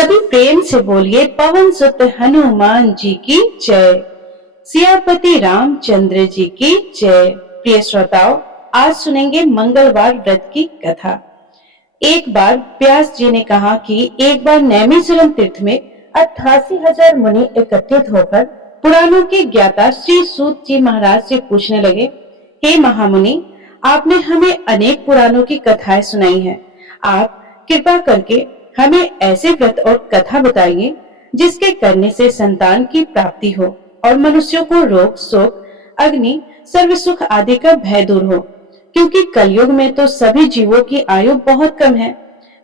सभी प्रेम से बोलिए पवन सुत हनुमान जी की जय। सियापति रामचंद्र जी की जय। प्रिय श्रोताओं, आज सुनेंगे मंगलवार व्रत की कथा। एक बार व्यास जी ने कहा कि एक बार नैमिषारण्य तीर्थ में 88,000 मुनि एकत्रित होकर पुराणों के ज्ञाता श्री सूत जी महाराज से पूछने लगे, हे महामुनि, आपने हमें अनेक पुराणों की कथाएं सुनाई हैं। आप कृपा करके हमें ऐसे व्रत और कथा बताइए जिसके करने से संतान की प्राप्ति हो और मनुष्यों को रोग, शोक, अग्नि, सर्व सुख आदि का भय दूर हो, क्योंकि कलयुग में तो सभी जीवों की आयु बहुत कम है।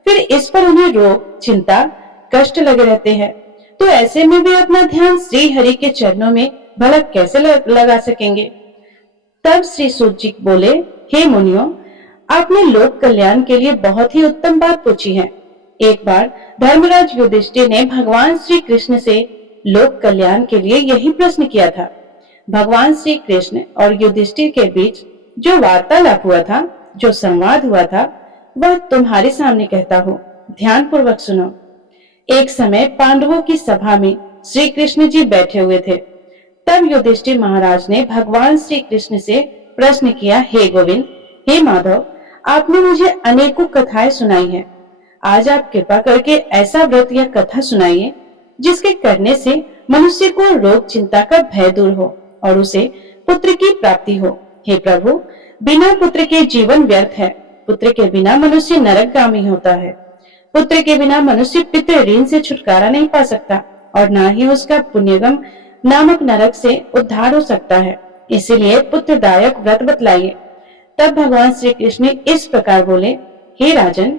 फिर इस पर उन्हें रोग, चिंता, कष्ट लगे रहते हैं, तो ऐसे में भी अपना ध्यान श्री हरि के चरणों में भला कैसे लगा सकेंगे। तब श्री सूत जी बोले, हे मुनियों, आपने लोक कल्याण के लिए बहुत ही उत्तम बात पूछी है। एक बार धर्मराज युधिष्ठिर ने भगवान श्री कृष्ण से लोक कल्याण के लिए यही प्रश्न किया था। भगवान श्री कृष्ण और युधिष्ठिर के बीच जो वार्तालाप हुआ था, जो संवाद हुआ था, वह तुम्हारे सामने कहता हूँ, ध्यान पूर्वक सुनो। एक समय पांडवों की सभा में श्री कृष्ण जी बैठे हुए थे। तब युधिष्ठिर महाराज ने भगवान श्री कृष्ण से प्रश्न किया, हे गोविंद, हे माधव, आपने मुझे अनेकों कथाएं सुनाई हैं। आज आप कृपा करके ऐसा व्रत या कथा सुनाइए जिसके करने से मनुष्य को रोग, चिंता का भय दूर हो और उसे पुत्र की प्राप्ति हो। हे प्रभु, बिना पुत्र के जीवन व्यर्थ है। पुत्र के बिना मनुष्य नरकगामी होता है। पुत्र के बिना मनुष्य पितृ ऋण से छुटकारा नहीं पा सकता और न ही उसका पुण्यगम नामक नरक से उद्धार हो सकता है। इसीलिए पुत्रदायक व्रत बतलाइए। तब भगवान श्री कृष्ण इस प्रकार बोले, हे राजन,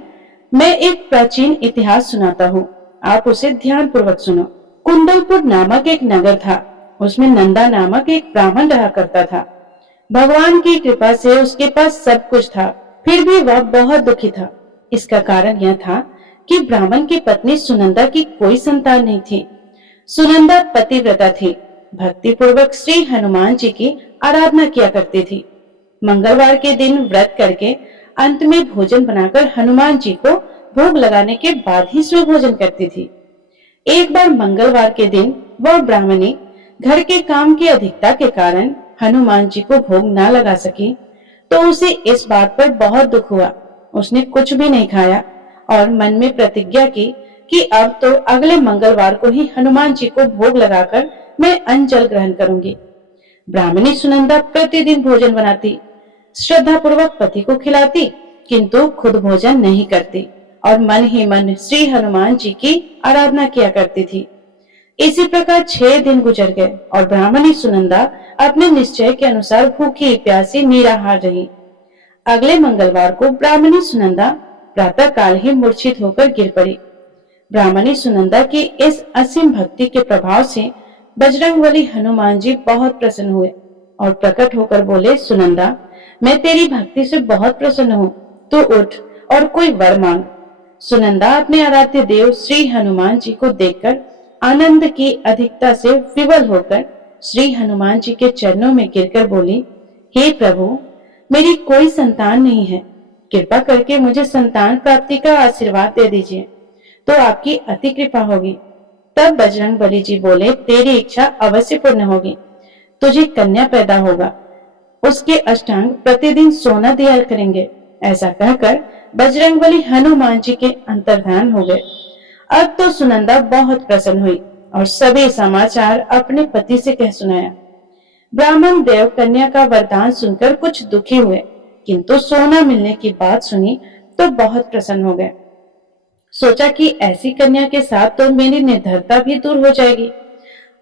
मैं एक प्राचीन इतिहास सुनाता हूँ, आप उसे ध्यान पूर्वक सुनो। कुंडलपुर नामक एक नगर था। उसमें नंदा नामक एक ब्राह्मण रहा करता था। भगवान की कृपा से उसके पास सब कुछ था, फिर भी वह बहुत दुखी था। इसका कारण यह था कि ब्राह्मण की पत्नी सुनंदा की कोई संतान नहीं थी। सुनंदा पतिव्रता थी, भक्ति पूर्वक श्री हनुमान जी की आराधना किया करती थी। मंगलवार के दिन व्रत करके अंत में भोजन बनाकर हनुमान जी को भोग लगाने के बाद ही स्व भोजन करती थी। एक बार मंगलवार के दिन वह ब्राह्मणी घर के काम की अधिकता के कारण हनुमान जी को भोग न लगा सकी, तो उसे इस बात पर बहुत दुख हुआ। उसने कुछ भी नहीं खाया और मन में प्रतिज्ञा की कि अब तो अगले मंगलवार को ही हनुमान जी को भोग लगाकर मैं अन्न जल ग्रहण करूंगी। ब्राह्मणी सुनंदा प्रतिदिन भोजन बनाती, श्रद्धा पूर्वक पति को खिलाती, किंतु खुद भोजन नहीं करती और मन ही मन श्री हनुमान जी की आराधना किया करती थी। इसी प्रकार 6 दिन गुजर गए और ब्राह्मणी सुनंदा अपने निश्चय के अनुसार भूखी प्यासी निराहार रही। अगले मंगलवार को ब्राह्मणी सुनंदा प्रातः काल ही मूर्छित होकर गिर पड़ी। ब्राह्मणी सुनंदा की इस असीम भक्ति के प्रभाव से बजरंगबली हनुमान जी बहुत प्रसन्न हुए और प्रकट होकर बोले, सुनंदा, मैं तेरी भक्ति से बहुत प्रसन्न हूँ, तू उठ और कोई वर मांग। सुनंदा अपने आराध्य देव श्री हनुमान जी को देखकर आनंद की अधिकता से विवल होकर श्री हनुमान जी के चरणों में गिरकर बोली, हे प्रभु, मेरी कोई संतान नहीं है, कृपा करके मुझे संतान प्राप्ति का आशीर्वाद दे दीजिए, तो आपकी अति कृपा होगी। तब बजरंगबली जी बोले, तेरी इच्छा अवश्य पूर्ण होगी, तुझे कन्या पैदा होगा, उसके अष्टांग प्रतिदिन सोना दिया करेंगे। ऐसा कहकर बजरंगबली हनुमान जी के अंतर्धान हो गए। अब तो सुनंदा बहुत प्रसन्न हुई और सभी समाचार अपने पति से कह सुनाया। ब्राह्मण देव कन्या का वरदान सुनकर कुछ दुखी हुए, किंतु सोना मिलने की बात सुनी तो बहुत प्रसन्न हो गए। सोचा कि ऐसी कन्या के साथ तो मेरी निर्धरता भी दूर हो जाएगी।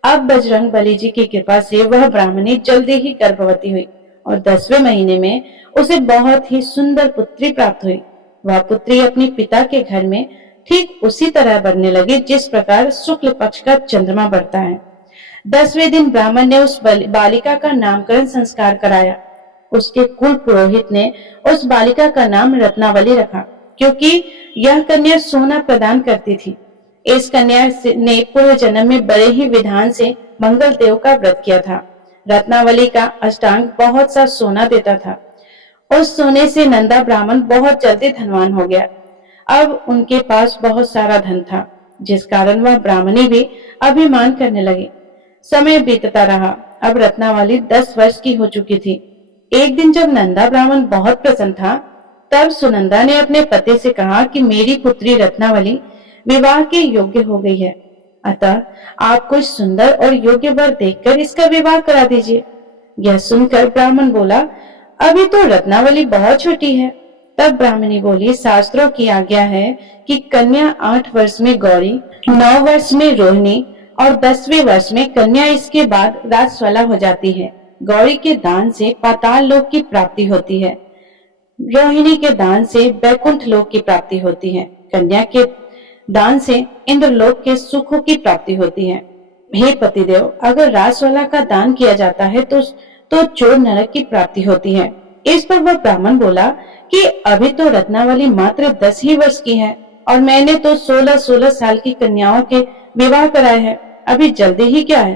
अब बजरंगबली जी की कृपा से वह ब्राह्मणी जल्दी ही गर्भवती हुई और 10वें महीने में उसे बहुत ही सुंदर पुत्री प्राप्त हुई। वह पुत्री अपने पिता के घर में ठीक उसी तरह बढ़ने लगी जिस प्रकार शुक्ल पक्ष का चंद्रमा बढ़ता है। 10वें दिन ब्राह्मण ने उस बालिका का नामकरण संस्कार कराया। उसके कुल पुरोहित ने उस बालिका का नाम रत्नावली रखा, क्योंकि यह कन्या सोना प्रदान करती थी। इस कन्या ने पूर्व जन्म में बड़े ही विधान से मंगल देव का व्रत किया था। रत्नावली का अष्टांग बहुत सा सोना देता था। उस सोने से नंदा ब्राह्मण बहुत जल्दी धनवान हो गया। अब उनके पास बहुत सारा धन था। जिस कारण वह ब्राह्मणी भी अभिमान करने लगी। समय बीतता रहा। अब रत्नावली 10 वर्ष की हो चुकी थी। एक दिन जब नंदा ब्राह्मण बहुत प्रसन्न था, तब सुनंदा ने अपने पति से कहा कि मेरी पुत्री रत्नावली विवाह के योग्य हो गई है, अतः आप कोई सुंदर और योग्य वर देखकर इसका विवाह करा दीजिए। यह सुनकर ब्राह्मण बोला, अभी तो रत्नावली बहुत छोटी है। तब ब्राह्मणी बोली, शास्त्रों की आज्ञा है कि कन्या 8 वर्ष में गौरी, 9 वर्ष में रोहिणी और 10वें वर्ष में कन्या इसके बाद राजस्वला हो जाती है। गौरी के दान से पाताल लोक की प्राप्ति होती है, रोहिणी के दान से बैकुंठ लोक की प्राप्ति होती है, कन्या के दान से इंद्रलोक के सुखों की प्राप्ति होती है। हे पतिदेव, अगर राजस्वला का दान किया जाता है तो चोर नरक की प्राप्ति होती है। इस पर वह ब्राह्मण बोला कि अभी तो रत्नावली मात्र 10 ही वर्ष की है और मैंने तो 16-16 साल की कन्याओं के विवाह कराए हैं, अभी जल्दी ही क्या है।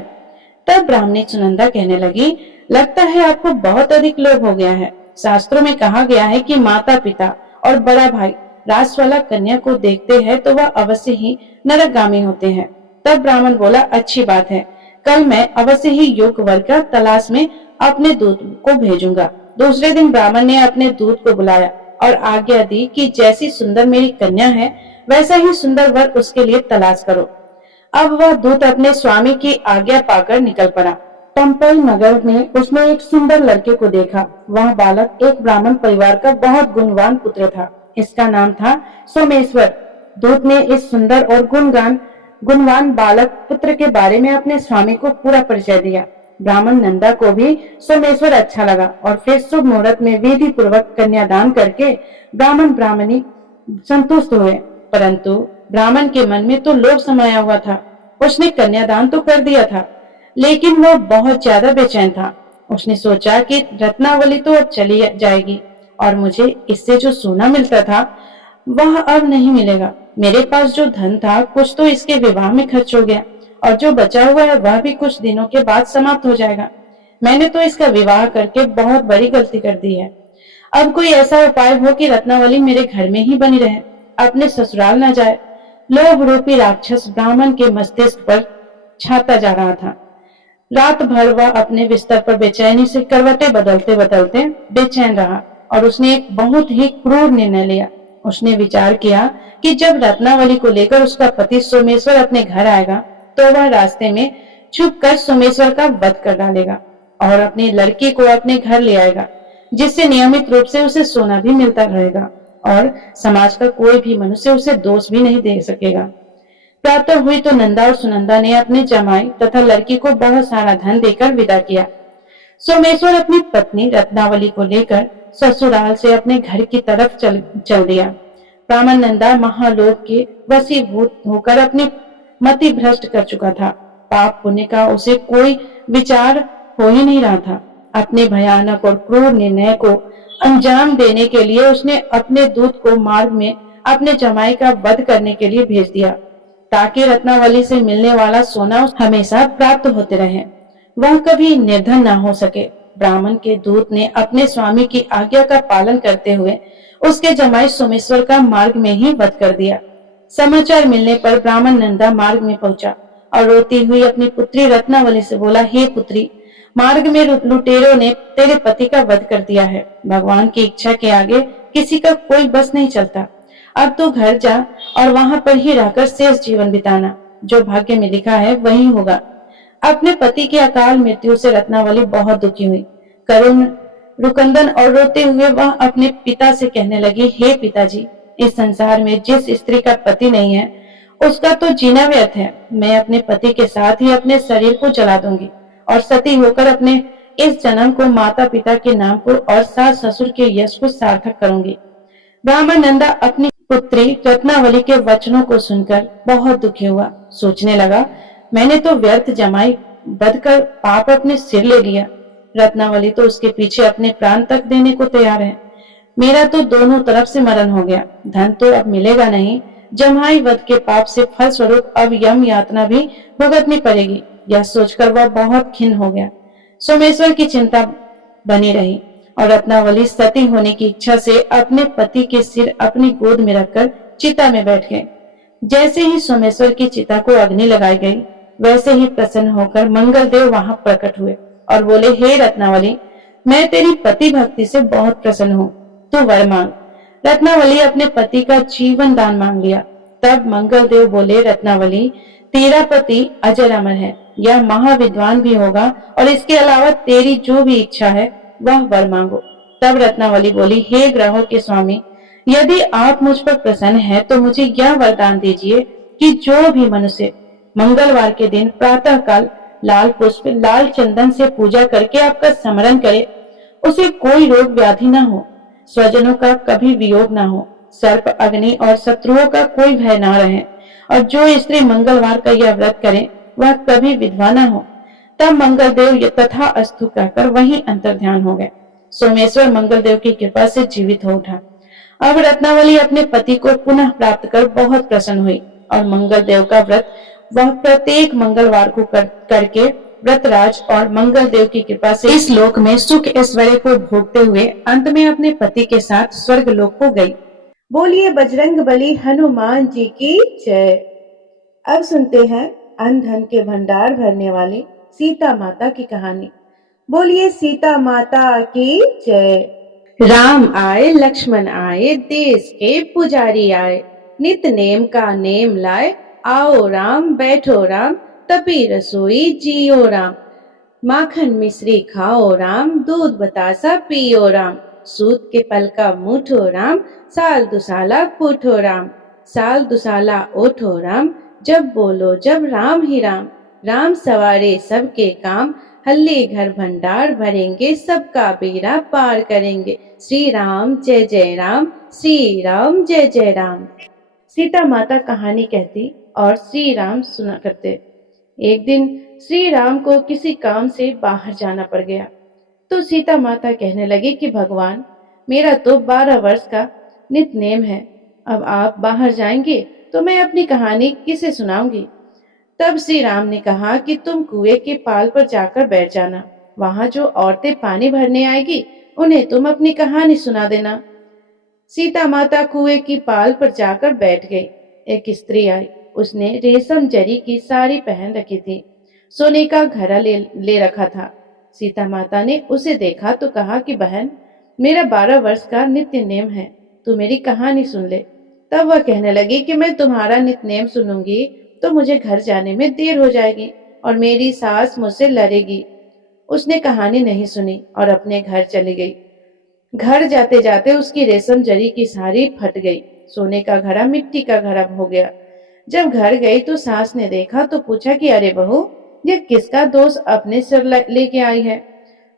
तब ब्राह्मणी सुनंदा कहने लगी, लगता है आपको बहुत अधिक लोभ हो गया है। शास्त्रों में कहा गया है कि माता पिता और बड़ा भाई राजस्वला कन्या को देखते हैं तो वह अवश्य ही नरकगामी होते हैं। तब ब्राह्मण बोला, अच्छी बात है, कल मैं अवश्य ही योग्य वर का तलाश में अपने दूत को भेजूंगा। दूसरे दिन ब्राह्मण ने अपने दूत को बुलाया और आज्ञा दी कि जैसी सुंदर मेरी कन्या है वैसा ही सुंदर वर उसके लिए तलाश करो। अब वह दूत अपने स्वामी की आज्ञा पाकर निकल पड़ा। पंपई नगर में उसने एक सुंदर लड़के को देखा। वह बालक एक ब्राह्मण परिवार का बहुत गुणवान पुत्र था। इसका नाम था सोमेश्वर। दूत ने इस सुंदर और गुणवान बालक पुत्र के बारे में अपने स्वामी को पूरा परिचय दिया। ब्राह्मण नंदा को भी सोमेश्वर अच्छा लगा और फिर शुभ मुहूर्त में विधि पूर्वक कन्यादान करके ब्राह्मण ब्राह्मणी संतुष्ट हुए। परंतु ब्राह्मण के मन में तो लोभ समाया हुआ था। उसने कन्यादान तो कर दिया था, लेकिन वह बहुत ज्यादा बेचैन था। उसने सोचा कि रत्नावली तो अब चली जाएगी और मुझे इससे जो सोना मिलता था वह अब नहीं मिलेगा। मेरे पास जो धन था कुछ तो इसके विवाह में खर्च हो गया और जो बचा हुआ है वह भी कुछ दिनों के बाद समाप्त हो जाएगा। मैंने तो इसका विवाह करके बहुत बड़ी गलती कर दी है। अब कोई ऐसा उपाय हो कि रत्नावली मेरे घर में ही बनी रहे, अपने ससुराल न जाए। लोभ रूपी राक्षस ब्राह्मण के मस्तिष्क पर छाता जा रहा था। रात भर वह अपने बिस्तर पर बेचैनी से करवटें बदलते बदलते बेचैन रहा और उसने एक बहुत ही क्रूर निर्णय लिया। उसने विचार किया कि जब रत्नावली को लेकर उसका पति सोमेश्वर अपने घर आएगा तो वह रास्ते में छुपकर सोमेश्वर का वध कर डालेगा और अपनी लड़की को अपने घर ले आएगा, जिससे नियमित रूप से उसे सोना भी मिलता रहेगा और समाज का कोई भी मनुष्य उसे दोष भी नहीं दे सकेगा। प्रातः हुई तो नंदा और सुनंदा ने अपने जमाई तथा लड़की को बहुत सारा धन देकर विदा किया। सोमेश्वर अपनी पत्नी रत्नावली को लेकर ससुराल से अपने घर की तरफ चल दिया। ब्राह्मण नंदा महालोक के वशीभूत होकर अपनी मति भ्रष्ट कर चुका था। पाप पुण्य का उसे कोई विचार हो ही नहीं रहा था। अपने भयानक और क्रूर निर्णय को अंजाम देने के लिए उसने अपने दूत को मार्ग में अपने जमाई का वध करने के लिए भेज दिया, ताकि रत्नावली से मिलने वाला सोना हमेशा प्राप्त होते रहे, वह कभी निर्धन न हो सके। ब्राह्मण के दूत ने अपने स्वामी की आज्ञा का पालन करते हुए उसके जमाई सोमेश्वर का मार्ग में ही वध कर दिया। समाचार मिलने पर ब्राह्मण नंदा मार्ग में पहुंचा और रोती हुई अपनी पुत्री रत्नावली से बोला, हे पुत्री, मार्ग में लुटेरों ने तेरे पति का वध कर दिया है। भगवान की इच्छा के आगे किसी का कोई बस नहीं चलता। अब तो घर जा और वहां पर ही रहकर शेष जीवन बिताना। जो भाग्य में लिखा है वही होगा। अपने पति की अकाल मृत्यु से रत्नावली बहुत दुखी हुई। करुण रुकंदन और रोते हुए वह अपने पिता से कहने लगी, हे पिताजी, इस संसार में जिस स्त्री का पति नहीं है उसका तो जीना व्यर्थ है। मैं अपने पति के साथ ही अपने शरीर को जला दूंगी और सती होकर अपने इस जन्म को माता पिता के नाम को और सास ससुर के यश को सार्थक करूंगी। ब्राह्मण नंदा अपनी पुत्री रत्नावली के वचनों को सुनकर बहुत दुखी हुआ। सोचने लगा, मैंने तो व्यर्थ जमाई बदकर पाप अपने सिर ले लिया। रत्नावली तो उसके पीछे अपने प्राण तक देने को तैयार है। मेरा तो दोनों तरफ से मरण हो गया। धन तो अब मिलेगा नहीं। जमाई वध के पाप से फल स्वरूप अब यम यातना भी भुगतनी पड़ेगी। यह सोचकर वह बहुत खिन्न हो गया। सोमेश्वर की चिंता बनी रही और रत्नावली सती होने की इच्छा से अपने पति के सिर अपनी गोद में रखकर चिता में बैठ गए। जैसे ही सोमेश्वर की चिता को अग्नि लगाई गई, वैसे ही प्रसन्न होकर मंगलदेव वहां प्रकट हुए और बोले, हे रत्नावली, मैं तेरी पति भक्ति से बहुत प्रसन्न हूँ, तू वर मांग। रत्नावली अपने पति का जीवन दान मांग लिया। तब मंगलदेव बोले, रत्नावली, तेरा पति अजर अमर है, यह महाविद्वान भी होगा और इसके अलावा तेरी जो भी इच्छा है वह वर मांगो। तब रत्नावली बोली, हे ग्रहों के स्वामी, यदि आप मुझ पर प्रसन्न हैं तो मुझे यह वरदान दीजिए कि जो भी मनुष्य मंगलवार के दिन प्रातः काल लाल पुष्प लाल चंदन से पूजा करके आपका स्मरण करे, उसे कोई रोग व्याधि न हो, स्वजनों का कभी वियोग न हो, सर्प अग्नि और शत्रुओं का कोई भय न रहे, और जो स्त्री मंगलवार का यह व्रत करे वह कभी विधवा न हो। तब मंगलदेव तथा अस्तु कहकर वहीं अंतर ध्यान हो गए। सोमेश्वर मंगलदेव की कृपा से जीवित हो उठा। अब रत्नावली अपने पति को पुनः प्राप्त कर बहुत प्रसन्न हुई और मंगलदेव का व्रत वह प्रत्येक मंगलवार को करके व्रतराज और मंगलदेव की कृपा से इस लोक में सुख ऐश्वर्य को भोगते हुए अंत में अपने पति के साथ स्वर्ग लोक को गई। बोलिए बजरंग बली हनुमान जी की जय। अब सुनते हैं अन्न धन के भंडार भरने वाली सीता माता की कहानी। बोलिए सीता माता की जय। राम आए लक्ष्मण आए, देश के पुजारी आए, नित नेम का नेम लाए, आओ राम बैठो राम, तपी रसोई जियो राम, माखन मिश्री खाओ राम, दूध बतासा पियो राम, सूत के पल का मुठो राम, साल दुसाला पूठो राम, साल दुसाला ओठो राम, जब बोलो जब राम ही राम, राम सवारे सबके काम, हल्ले घर भंडार भरेंगे, सबका बेड़ा पार करेंगे, श्री राम जय जय राम, श्री राम जय जय राम। सीता माता कहानी कहती और श्री राम सुना करते। एक दिन श्री राम को किसी काम से बाहर जाना पड़ गया, तो सीता माता कहने लगी कि भगवान, मेरा तो 12 वर्ष का नित नेम है, अब आप बाहर जाएंगे तो मैं अपनी कहानी किसे सुनाऊंगी। तब श्री राम ने कहा कि तुम कुएं के पाल पर जाकर बैठ जाना, वहां जो औरतें पानी भरने आएगी उन्हें तुम अपनी कहानी सुना देना। सीता माता कुएं की पाल पर जाकर बैठ गई। एक स्त्री आई, उसने रेशम जरी की साड़ी पहन रखी थी, सोने का घड़ा ले रखा था। सीता माता ने उसे देखा तो कहा कि बहन, मेरा 12 वर्ष का नित्य नेम है, तू मेरी कहानी सुन ले। तब वह कहने लगी कि मैं तुम्हारा नित्य नेम सुनूंगी तो मुझे घर जाने में देर हो जाएगी और मेरी सास मुझसे लड़ेगी। उसने कहानी नहीं सुनी और अपने घर चली गई। घर जाते जाते उसकी रेशम जरी की साड़ी फट गई, सोने का घड़ा मिट्टी का घड़ा हो गया। जब घर गई तो सास ने देखा तो पूछा कि अरे बहू, ये किसका दोष अपने सिर लेके आई है।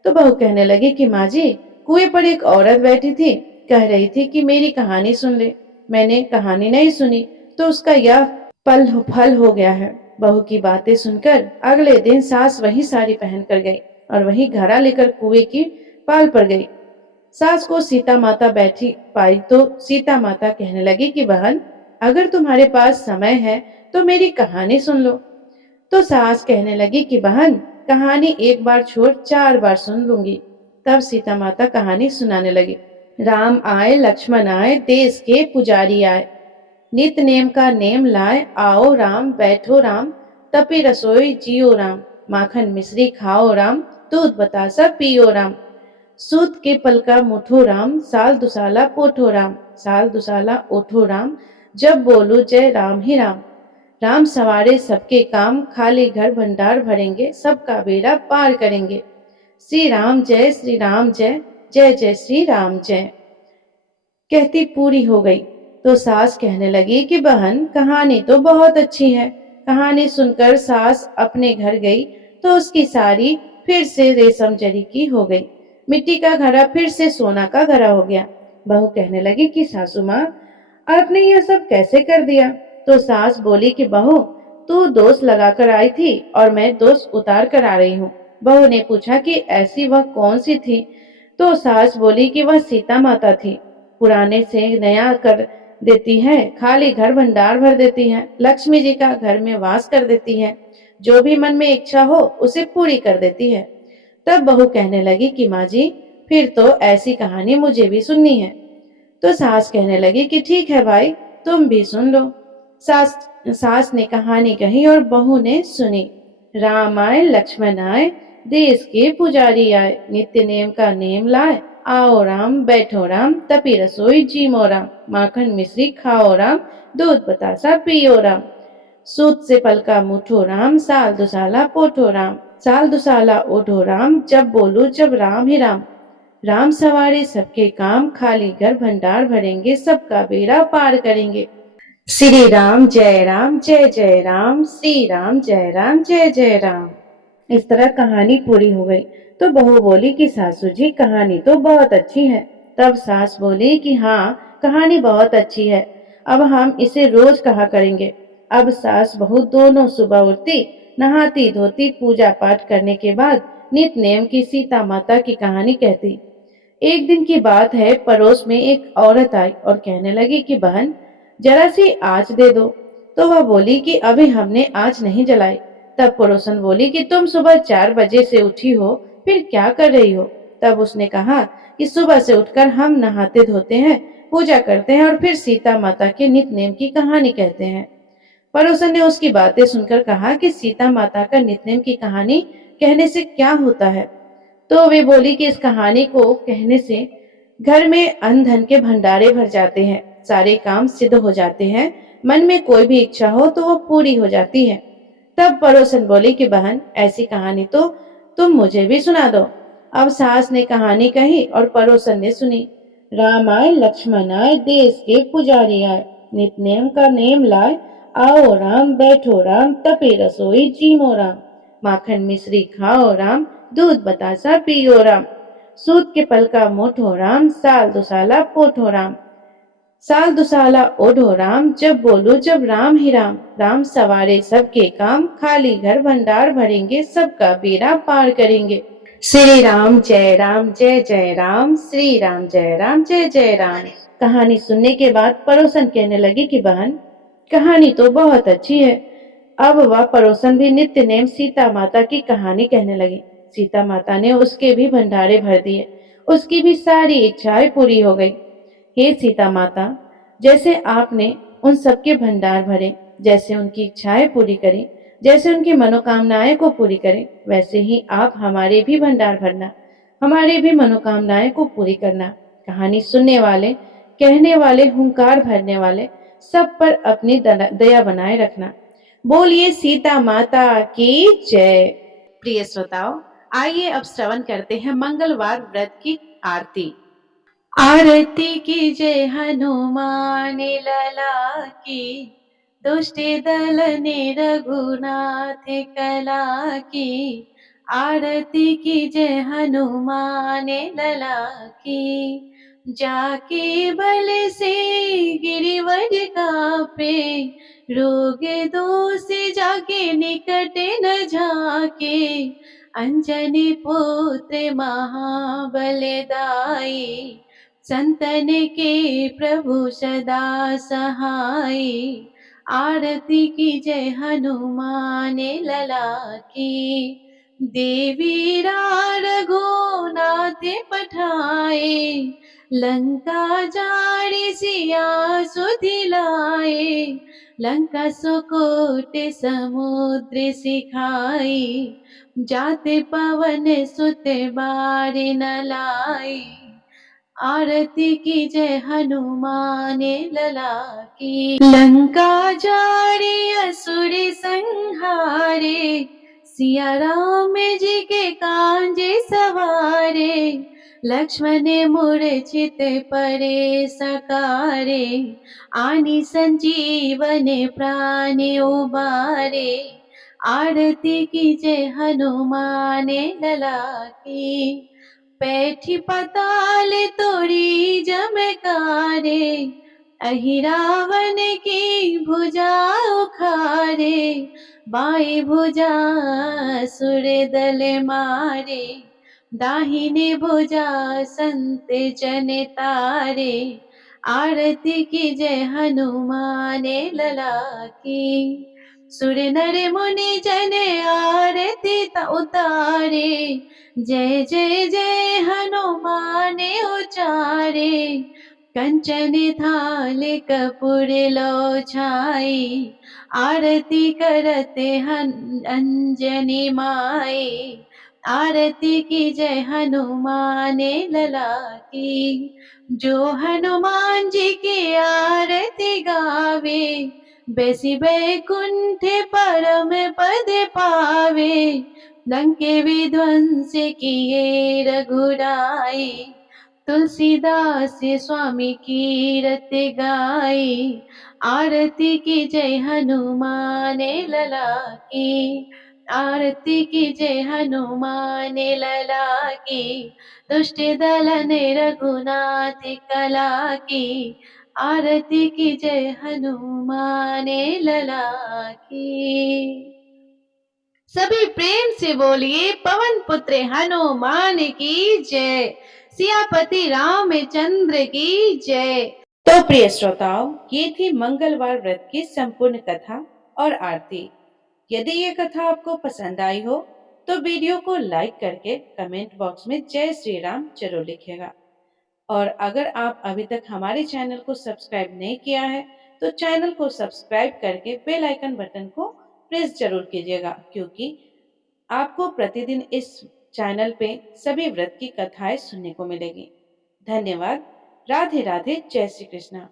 तो बहू कहने लगी कि माँ जी, कुएं पर एक औरत बैठी थी, कह रही थी कि मेरी कहानी सुन ले। मैंने कहानी नहीं सुनी तो उसका यह फल हो गया है। बहू की बातें सुनकर अगले दिन सास वही साड़ी पहन कर गई और वही घड़ा लेकर कुएं की पाल पर गई। सास को सीता माता बैठी पाई तो सीता माता कहने लगी कि बहन, अगर तुम्हारे पास समय है तो मेरी कहानी सुन लो। तो सास कहने लगी कि बहन, कहानी एक बार छोड़ 4 बार सुन लूंगी। तब सीता माता कहानी सुनाने लगी। राम आए लक्ष्मण आए, देश के पुजारी आए, नित नेम का नेम लाए, आओ राम बैठो राम, तपी रसोई जियो राम, माखन मिश्री खाओ राम, दूध बतासा पियो राम, सूत के पल का मुठो राम, साल दुसाला पोठो राम, साल दुसाला ओठो राम, जब बोलो जय राम ही राम, राम सवारे सबके काम, खाली घर भंडार भरेंगे, सबका बेड़ा पार करेंगे, श्री राम जय श्री राम जय, जय जय श्री राम जय। कहती पूरी हो गई तो सास कहने लगी कि बहन, कहानी तो बहुत अच्छी है। कहानी सुनकर सास अपने घर गई तो उसकी साड़ी फिर से रेशम जरी की हो गई, मिट्टी का घड़ा फिर से सोना का घड़ा हो गया। बहू कहने लगी कि सासू माँ, आपने यह सब कैसे कर दिया। तो सास बोली कि बहू, तू दोष लगाकर आई थी और मैं दोष उतार कर आ रही हूँ। बहू ने पूछा कि ऐसी वह कौन सी थी। तो सास बोली कि वह सीता माता थी, पुराने से नया कर देती है, खाली घर भंडार भर देती है, लक्ष्मी जी का घर में वास कर देती है, जो भी मन में इच्छा हो उसे पूरी कर देती है। तब बहू कहने लगी कि माँ जी, फिर तो ऐसी कहानी मुझे भी सुननी है। तो सास कहने लगी कि ठीक है भाई, तुम भी सुन लो। सास सास ने कहानी कही और बहू ने सुनी। राम आए लक्ष्मण आए, देश के पुजारी आए, नित्य नेम का नेम लाए। आओ राम बैठो राम, तपी रसोई जीमो राम, माखन मिश्री खाओ राम, दूध बतासा पियो राम। सूत से पलका मुठो राम, साल दुसाला पोठो राम, साल दुसाला ओढ़ो राम, जब बोलू जब राम ही राम। राम सवारे सबके काम, खाली घर भंडार भरेंगे, सबका बेड़ा पार करेंगे। श्री राम जय राम जय जय राम, श्री राम जय राम जय जय राम। इस तरह कहानी पूरी हो गई। तो बहू बोली कि सासू जी कहानी तो बहुत अच्छी है। तब सास बोली कि हाँ कहानी बहुत अच्छी है, अब हम इसे रोज कहा करेंगे। अब सास बहू दोनों सुबह उठती, नहाती धोती, पूजा पाठ करने के बाद नित नेम की सीता माता की कहानी कहती। एक दिन की बात है, पड़ोस में एक औरत आई और कहने लगी कि बहन जरा सी आँच दे दो। तो वह बोली कि अभी हमने आँच नहीं जलाई। तब पड़ोसन बोली कि तुम सुबह 4 बजे से उठी हो, फिर क्या कर रही हो? तब उसने कहा कि सुबह से उठकर हम नहाते धोते हैं, पूजा करते हैं और फिर सीता माता के नित नेम की कहानी कहते हैं। पड़ोसन ने उसकी बातें सुनकर कहा कि सीता माता का नित्य नेम की कहानी कहने से क्या होता है? तो वे बोली कि इस कहानी को कहने से घर में अन्न धन के भंडारे भर जाते हैं, सारे काम सिद्ध हो जाते हैं, मन में कोई भी इच्छा हो तो वो पूरी हो जाती है। तब पड़ोसन बोली कि बहन ऐसी कहानी तो तुम मुझे भी सुना दो। अब सास ने कहानी कही और पड़ोसन ने सुनी। राम आए लक्ष्मण आए, देश के पुजारी आए, नित नेम का नेम लाए। आओ राम बैठो राम, तपे रसोई जीमो राम, माखन मिश्री खाओ राम, दूध बतासा पियो राम। सूत के पलका मोठो राम, साल दुसाला पोठो राम, साल दुसाला ओढ़ो राम, जब बोलो जब राम ही राम। राम सवारे सबके काम, खाली घर भंडार भरेंगे, सबका बेड़ा पार करेंगे। श्री राम जय राम जय जय राम, श्री राम जय राम जय जय राम। कहानी सुनने के बाद पड़ोसन कहने लगी कि बहन कहानी तो बहुत अच्छी है। अब वह पड़ोसन भी नित्य नेम सीता माता की कहानी कहने लगी। सीता माता ने उसके भी भंडारे भर दिए, उसकी भी सारी इच्छाएं पूरी हो गई। हे सीता माता, जैसे आपने उन सबके भंडार भरे, जैसे उनकी इच्छाएं पूरी करी, जैसे उनकी मनोकामनाएं को पूरी करें, वैसे ही आप हमारे भी भंडार भरना, हमारे भी मनोकामनाएं को पूरी करना। कहानी सुनने वाले, कहने वाले, हुंकार भरने वाले सब पर अपनी दया बनाए रखना। बोलिए सीता माता की जय। प्रिय श्रोताओ, आइए अब श्रवण करते हैं मंगलवार व्रत की आरती। आरती की जय हनुमान लला की, दुष्ट दल ने रघुनाथ कला की। आरती की जय हनुमान लला की, जाके बल से गिरिवर कापे, रोग दोष जाके निकट न झाके। अंजनी पुत्र महाबलदाई, संतन के प्रभु सदा सहाय। आरती की जय हनुमान लला की, देवी रघुनाथ पठाए, लंका जारी सिया सुधिलाए। लंका सुकोट समुद्र सिखाई, जाते पवन सुत बार न लाई। आरती की जय हनुमान लला की, लंका जारी असुर संहारे, सिया राम जी के कांजे सवारे। लक्ष्मण मूर्छित परे सकारे, आनि संजीवन प्राण उबारे। आरती की जय हनुमान लला की, बैठी पताल तोरी जमकारे, अहि रावण की भुजा उखारे। बाई भुजा सुर दल मारे, दाहिने भुजा संत जन तारे। आरती की जय हनुमान लला की, सुर नर मुनि जन आरती उतारे। जय जय जय हनुमान उचारे, कंचन थाल कपूर लो छाई, आरती करते अंजनी माई, आरती की जय हनुमान लला की। जो हनुमान जी की आरती गावे, बेसी बैकुंठ परम पद पावे। लंके विध्वंस किए रघुराई, तुलसीदास स्वामी की रत गाई। आरती की जय हनुमान लला की, आरती की जय हनुमान लला की। दुष्ट दलन रघुनाथ कला की, आरती की जय हनुमान लला की। सभी प्रेम से बोलिए पवन पुत्र हनुमान की जय, सियापति रामचंद्र की जय। तो प्रिय श्रोताओ, ये थी मंगलवार व्रत की संपूर्ण कथा और आरती। यदि ये कथा आपको पसंद आई हो तो वीडियो को लाइक करके कमेंट बॉक्स में जय श्री राम जरूर लिखिएगा। और अगर आप अभी तक हमारे चैनल को सब्सक्राइब नहीं किया है तो चैनल को सब्सक्राइब करके बेल आइकन बटन को प्रेस जरूर कीजिएगा, क्योंकि आपको प्रतिदिन इस चैनल पे सभी व्रत की कथाएं सुनने को मिलेगी। धन्यवाद। राधे राधे। जय श्री कृष्णा।